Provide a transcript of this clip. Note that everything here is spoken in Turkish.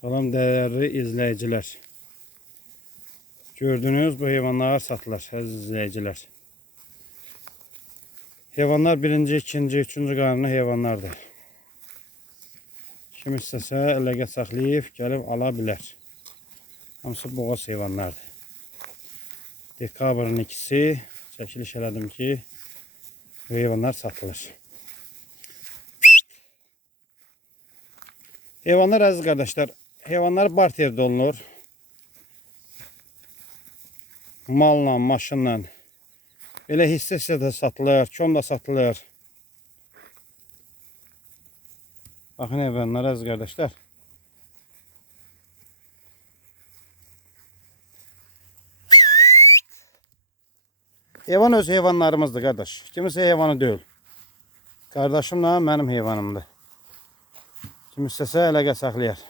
Salam değerli izleyiciler. Gördüğünüz bu hayvanlar satılır aziz izleyiciler. Hayvanlar birinci, ikinci, üçüncü qarnı hayvanlardır. Kim istəsə əlaqə saxlayıb gəlib ala bilər. Hamısı boğaz hayvanlardır. Dekabrın ikisi çəkiliş elədim ki bu hayvanlar satılır. Hayvanlar aziz kardeşler, hayvanlar barterdə olunur. Malla, maşınla. Belə hissə də satılır, kom da satılır. Bakın hayvanlar aziz kardeşler. Heyvan öz heyvanlarımızdır kardeş. Kimisi heyvanı değil. Kardeşimle benim heyvanımdır. Kim istəsə əlaqə saxlayar.